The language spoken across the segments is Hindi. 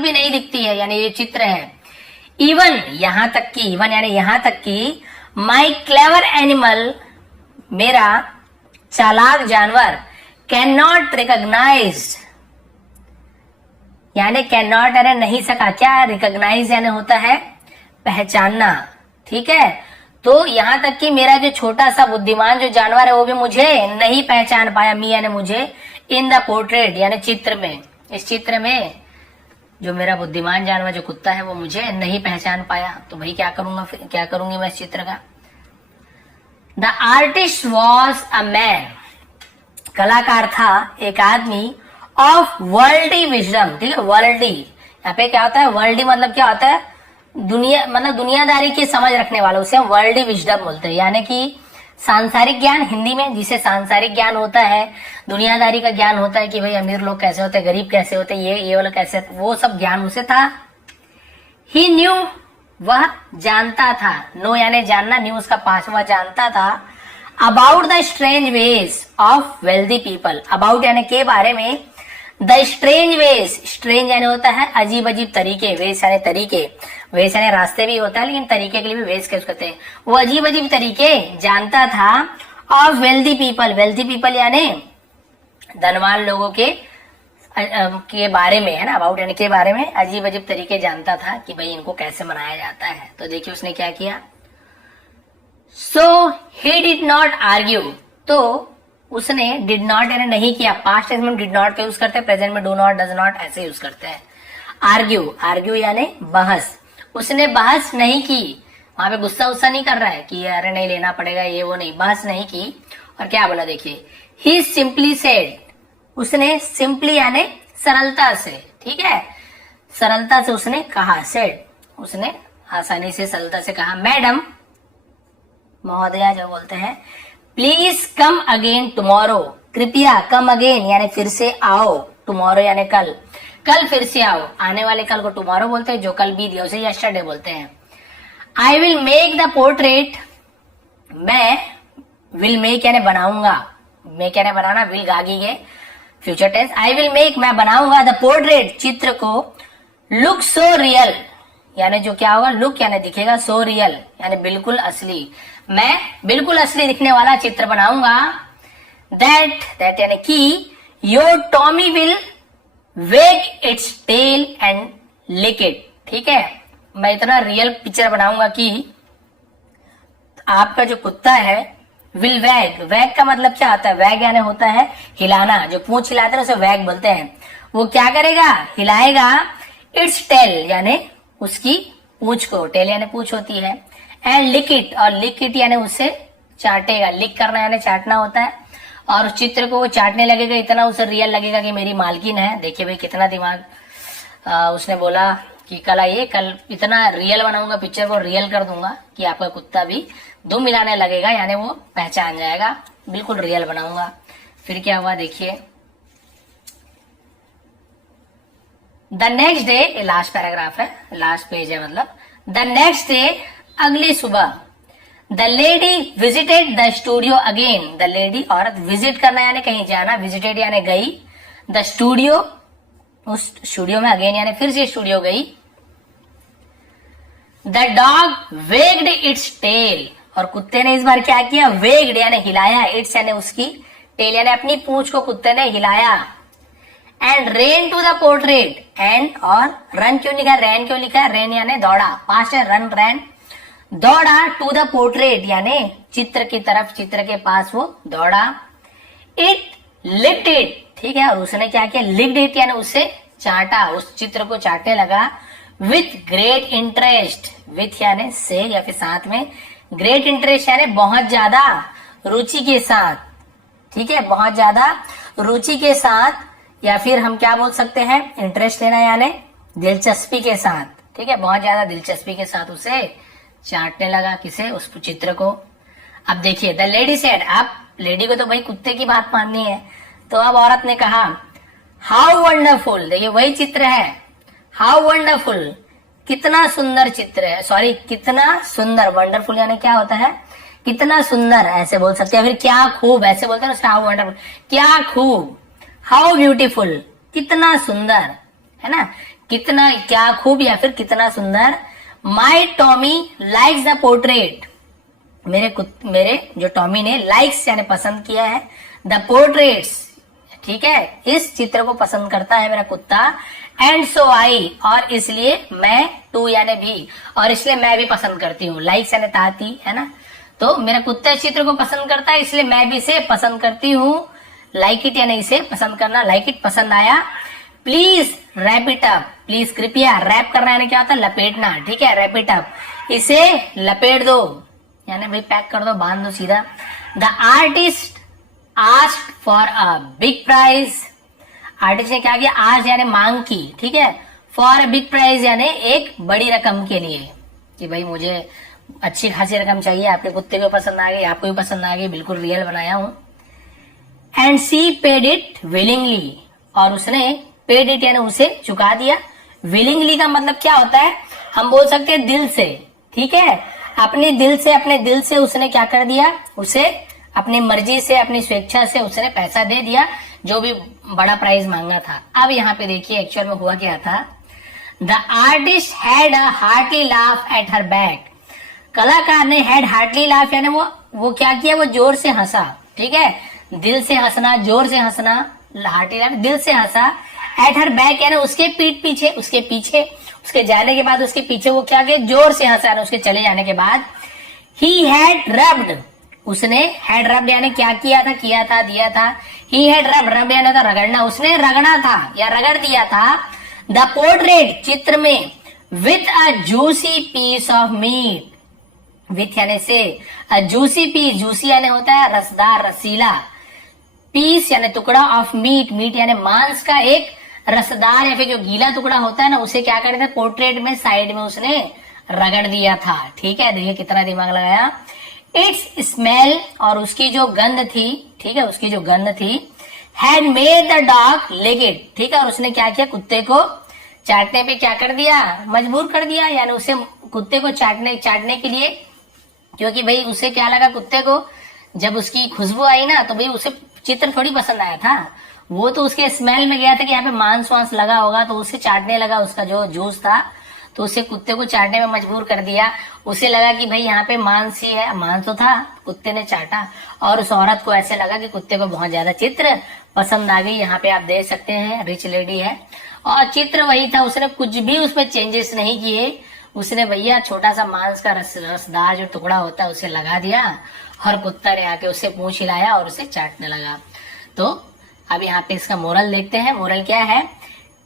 भी नहीं दिखती है, यानी ये चित्र है। इवन यहां तक की, इवन यानी यहां तक की माई क्लेवर एनिमल, मेरा चालाक जानवर, कैन नॉट रिकॉग्नाइज, यानी कैन नॉट यानी नहीं सका, क्या रिकॉग्नाइज यानी होता है पहचानना, ठीक है। तो यहां तक कि मेरा जो छोटा सा बुद्धिमान जो जानवर है वो भी मुझे नहीं पहचान पाया, मी यानी मुझे, इन द पोर्ट्रेट यानी चित्र में, इस चित्र में जो मेरा बुद्धिमान जानवर जो कुत्ता है वो मुझे नहीं पहचान पाया। तो भाई क्या करूंगा, फिर क्या करूंगी मैं इस चित्र का। The artist was a man, कलाकार था एक आदमी, ऑफ वर्ल्डी विजडम, ठीक है। वर्ल्डी यहाँ पे क्या होता है, वर्ल्डी मतलब क्या होता है, दुनिया, मतलब दुनियादारी की समझ रखने वाला, उसे हम वर्ल्डी विजडम बोलते हैं। यानी कि सांसारिक ज्ञान हिंदी में, जिसे सांसारिक ज्ञान होता है, दुनियादारी का ज्ञान होता है कि भाई अमीर लोग कैसे होते हैं, गरीब कैसे होते हैं, ये वाला कैसे, वो सब ज्ञान उसे था। ही न्यू, वह जानता था, नो यानी जानना, न्यू उसका पास, वह जानता था। About the strange ways of wealthy people, about यानी के बारे में, द स्ट्रेंज वेज, स्ट्रेंज यानी होता है अजीब अजीब तरीके, वेज यानी तरीके, वेज यानी रास्ते भी होता है, लेकिन तरीके के लिए भी वेज कैसे कहते हैं, वो अजीब अजीब तरीके जानता था। Of wealthy people, wealthy people यानी धनवान लोगों के बारे में, है ना, अबाउट यानी के बारे में अजीब अजीब तरीके जानता था कि भाई इनको कैसे मनाया जाता है। तो देखिए उसने क्या किया। सो ही डिड नॉट आर्ग्यू, तो उसने डिड नॉट यानी नहीं किया, पास्ट टेंस में डिड नॉट का यूज करते हैं, प्रेजेंट में डू नॉट, डज नॉट ऐसे यूज करते हैं। आर्ग्यू, आर्ग्यू यानी बहस, उसने बहस नहीं की, वहां पे गुस्सा उस्सा नहीं कर रहा है कि अरे नहीं लेना पड़ेगा ये वो, नहीं, बहस नहीं की। और क्या बोला देखिए, ही सिंपली सेड, उसने सिंपली यानी सरलता से, ठीक है, सरलता से उसने कहा, सेड उसने आसानी से सरलता से कहा, मैडम, महोदया जो बोलते हैं, प्लीज कम अगेन टुमारो, कृपया, कम अगेन यानी फिर से आओ, टुमारो यानी कल, कल फिर से आओ, आने वाले कल को टुमारो बोलते हैं, जो कल बीत गया उसे यस्टरडे बोलते हैं। I will make the portrait, मैं, विल मेक यानी बनाऊंगा, मेक यानी बनाना, विल गागी के future tense, I will make मैं बनाऊंगा, द पोर्ट्रेट चित्र को, लुक सो रियल यानी जो क्या होगा, लुक यानी दिखेगा, सो रियल यानी बिल्कुल असली, मैं बिल्कुल असली दिखने वाला चित्र बनाऊंगा। दैट यानी कि your Tommy will wag its tail and lick it, ठीक है, मैं इतना रियल पिक्चर बनाऊंगा कि आपका जो कुत्ता है, विल वैग, वैग का मतलब क्या होता है, वैग यानी होता है हिलाना, जो पूंछ हिलाते हैं उसे वैग बोलते हैं, वो क्या करेगा, हिलाएगा, इट्स टेल यानी उसकी पूंछ को, टेल यानी पूंछ होती है, एंड लिक इट, और लिक इट यानी उसे चाटेगा, लिक करना यानी चाटना होता है, और उस चित्र को वो चाटने लगेगा, इतना उसे रियल लगेगा कि मेरी मालकिन है। देखिए भाई कितना दिमाग, उसने बोला कि कल आइए, कल इतना रियल बनाऊंगा, पिक्चर को रियल कर दूंगा कि आपका कुत्ता भी दुम मिलाने लगेगा, यानी वो पहचान जाएगा, बिल्कुल रियल बनाऊंगा। फिर क्या हुआ देखिए, the next day, last paragraph है, लास्ट पेज है मतलब, द नेक्स्ट डे अगली सुबह, the lady visited the studio again, the lady औरत, विजिट करना यानी कहीं जाना, विजिटेड यानी गई, द स्टूडियो उस स्टूडियो में, अगेन यानी फिर से स्टूडियो गई। द डॉग वेग्ड इट्स टेल, और कुत्ते ने इस बार क्या किया, वेग्ड यानी हिलाया, इट्स यानी उसकी, टेल यानी अपनी पूंछ को कुत्ते ने हिलाया। And ran to the portrait, and और रन क्यों लिखा, रैन क्यों लिखा है, रेन यानी दौड़ा, पास्ट है रन, रैन, दौड़ा, टू द पोर्ट्रेट यानी चित्र की तरफ, चित्र के पास वो दौड़ा। इट लिक्ड इट, ठीक है, और उसने क्या किया, लिक्ड इट यानी उसे चाटा, उस चित्र को चाटने लगा। विथ ग्रेट इंटरेस्ट, विथ यानी से या फिर साथ में, ग्रेट इंटरेस्ट यानी बहुत ज्यादा रुचि के साथ, ठीक है, बहुत ज्यादा रुचि के साथ, या फिर हम क्या बोल सकते हैं, इंटरेस्ट लेना यानी दिलचस्पी के साथ, ठीक है, बहुत ज्यादा दिलचस्पी के साथ उसे चाटने लगा, किसे, उस चित्र को। अब देखिए, द लेडी सेड, अब लेडी को तो भाई कुत्ते की बात माननी है, तो अब औरत ने कहा, हाउ वंडरफुल, देखिए वही चित्र है, हाउ वंडरफुल, कितना सुंदर चित्र है, सॉरी कितना सुंदर, वंडरफुल यानी क्या होता है, कितना सुंदर, ऐसे बोल सकते हैं, फिर क्या खूब, ऐसे बोलते हैं ना, हाउ वंडरफुल, क्या खूब, हाउ ब्यूटीफुल, कितना सुंदर, है ना, कितना क्या खूब या फिर कितना सुंदर। माई टॉमी लाइक्स द पोर्ट्रेट, मेरे जो टॉमी ने लाइक्स यानी पसंद किया है, द पोर्ट्रेट्स, ठीक है, इस चित्र को पसंद करता है मेरा कुत्ता। एंड सो आई, और इसलिए मैं, टू यानी भी, और इसलिए मैं भी पसंद करती हूँ। लाइक्स यानी ताती, है ना, तो मेरा कुत्ता इस चित्र को पसंद करता है, इसलिए मैं भी इसे पसंद करती हूँ। लाइक इट यानी इसे पसंद करना, लाइक इट पसंद आया। Please wrap it up, please कृपया, रैप करना यानी क्या होता है, लपेटना, ठीक है, रैप इट अप, इसे लपेट दो यानी भाई पैक कर दो, बांध दो सीधा। The artist asked for a big prize, artist ने क्या किया, आज यानी मांग की, ठीक है, फॉर अ बिग प्राइज यानी एक बड़ी रकम के लिए, कि भाई मुझे अच्छी खासी रकम चाहिए। आपके कुत्ते को पसंद आ गई, आपको भी पसंद आ गई, बिल्कुल रियल बनाया हूं। And she paid it willingly, और उसने पेड इट यानी उसे चुका दिया। विलिंगली का मतलब क्या होता है, हम बोल सकते हैं दिल से, ठीक है, अपने दिल से उसने क्या कर दिया, उसे अपनी मर्जी से, अपनी स्वेच्छा से उसने पैसा दे दिया, जो भी बड़ा प्राइज मांगा था। अब यहाँ पे देखिए एक्चुअल में हुआ क्या था। The artist had a heartily laugh at her back, कलाकार ने हैड हार्टली लाफ यानी वो क्या किया, वो जोर से हंसा, ठीक है, दिल से हंसना, जोर से हंसना, हार्टली लाफ, दिल से हंसा। एट हर बैक यानी उसके पीठ पीछे, उसके पीछे, उसके जाने के बाद उसके पीछे वो क्या किया, जोर से हंसा, उसके चले जाने के बाद। ही हैड रब्ड, उसने हैड रब्ड यानी क्या किया था, दिया था। ही हैड रब्ड यानी था रगड़ना, उसने रगड़ा था या रगड़ दिया था। द पोर्ट्रेट, चित्र में, with a juicy piece of meat, with यानी से, अ जूसी पीस, जूसी यानी होता है रसदार, रसीला, पीस यानी टुकड़ा, ऑफ मीट, मीट यानी मांस का एक रसदार या फिर जो गीला टुकड़ा होता है ना, उसे क्या करते थे, पोर्ट्रेट में साइड में उसने रगड़ दिया था, ठीक है, देखिए कितना दिमाग लगाया। इट्स स्मेल, और उसकी जो गंध थी, ठीक है, उसकी जो गंध थी, had made the dog lick it, ठीक है, और उसने क्या किया, कुत्ते को चाटने पे क्या कर दिया, मजबूर कर दिया, यानी उसे कुत्ते को चाटने के लिए, क्योंकि भाई उसे क्या लगा, कुत्ते को जब उसकी खुशबू आई ना, तो भाई उसे चित्र थोड़ी पसंद आया था, वो तो उसके स्मेल में गया था कि यहाँ पे मांस वांस लगा होगा, तो उसे चाटने लगा, उसका जो जूस था, तो उसे कुत्ते को चाटने में मजबूर कर दिया। उसे लगा कि भाई यहाँ पे मांस ही है, मांस तो था, कुत्ते ने चाटा, और उस औरत को ऐसे लगा कि कुत्ते को बहुत ज्यादा चित्र पसंद आ गई। यहाँ पे आप देख सकते हैं, रिच लेडी है, और चित्र वही था, उसने कुछ भी उसमें चेंजेस नहीं किए, उसने भैया छोटा सा मांस का रसदार जो टुकड़ा होता है उसे लगा दिया, और कुत्ता ने आके उसे पूंछ हिलाया और उसे चाटने लगा। तो अब यहाँ पे इसका मोरल देखते हैं, मोरल क्या है,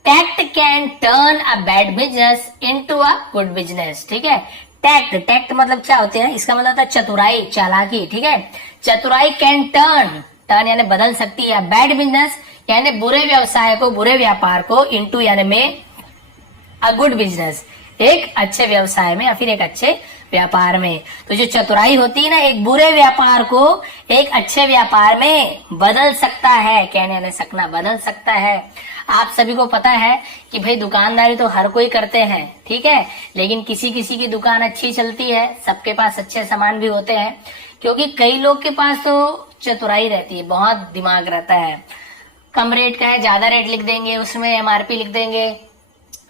tact can turn a bad business into a good business, ठीक है, टैक्ट मतलब क्या होते हैं, इसका मतलब था चतुराई, चालाकी, ठीक है, चतुराई कैन टर्न यानी बदल सकती है, बैड बिजनेस यानी बुरे व्यवसाय को, बुरे व्यापार को, इनटू यानी में, अ गुड बिजनेस एक अच्छे व्यवसाय में या फिर एक अच्छे व्यापार में। तो जो चतुराई होती है ना, एक बुरे व्यापार को एक अच्छे व्यापार में बदल सकता है, कहने यानी सकना, बदल सकता है। आप सभी को पता है कि भाई दुकानदारी तो हर कोई करते हैं, ठीक है, लेकिन किसी किसी की दुकान अच्छी चलती है, सबके पास अच्छे सामान भी होते हैं, क्योंकि कई लोग के पास तो चतुराई रहती है, बहुत दिमाग रहता है। कम रेट का है, ज्यादा रेट लिख देंगे, उसमें एमआरपी लिख देंगे,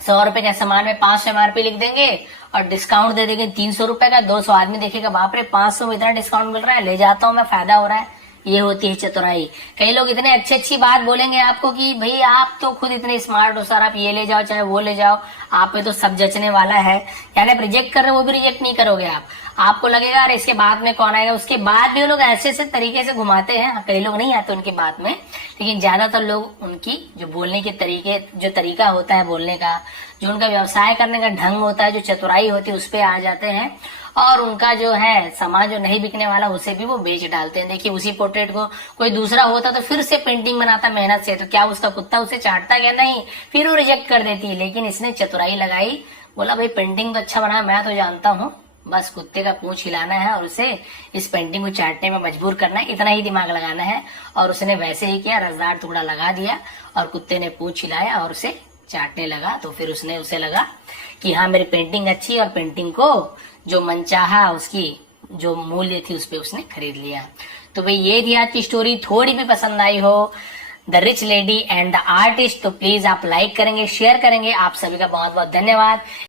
100 रुपए का सामान में 500 एमआरपी लिख देंगे, और डिस्काउंट दे देंगे 300 रुपए का। 200 आदमी देखेगा, बाप रे 500 में इतना डिस्काउंट मिल रहा है, ले जाता हूँ मैं, फायदा हो रहा है। ये होती है चतुराई। कई लोग इतने अच्छी बात बोलेंगे आपको कि भाई आप तो खुद इतने स्मार्ट हो सर, आप ये ले जाओ चाहे वो ले जाओ, आप पे तो सब जचने वाला है, यानी आप रिजेक्ट कर रहे हो, वो भी रिजेक्ट नहीं करोगे आप, आपको लगेगा अरे इसके बाद में कौन आएगा। उसके बाद भी वो लोग ऐसे तरीके से घुमाते हैं, कई लोग नहीं आते उनकी बात में, लेकिन ज्यादातर लोग उनकी जो बोलने के तरीके, जो तरीका होता है बोलने का, जो उनका व्यवसाय करने का ढंग होता है, जो चतुराई होती है, उस पे आ जाते हैं, और उनका जो है सामान जो नहीं बिकने वाला उसे भी वो बेच डालते हैं। देखिए उसी पोर्ट्रेट को कोई दूसरा होता तो फिर से पेंटिंग बनाता मेहनत से, तो क्या उसका कुत्ता उसे चाटता क्या, नहीं, फिर वो रिजेक्ट कर देती है। लेकिन इसने चतुराई लगाई, बोला भाई पेंटिंग तो अच्छा बना, मैं तो जानता हूँ, बस कुत्ते का पूंछ हिलाना है और उसे इस पेंटिंग को चाटने में मजबूर करना है, इतना ही दिमाग लगाना है। और उसने वैसे ही किया, रसदार टुकड़ा लगा दिया और कुत्ते ने पूंछ हिलाया और उसे चाटने लगा। तो फिर उसे लगा कि हाँ मेरी पेंटिंग अच्छी, और पेंटिंग को जो मनचाहा उसकी जो मूल्य थी उस पर उसने खरीद लिया। तो भाई ये थी आज की स्टोरी, थोड़ी भी पसंद आई हो the rich lady and the artist. तो प्लीज आप लाइक करेंगे, शेयर करेंगे। आप सभी का बहुत बहुत धन्यवाद।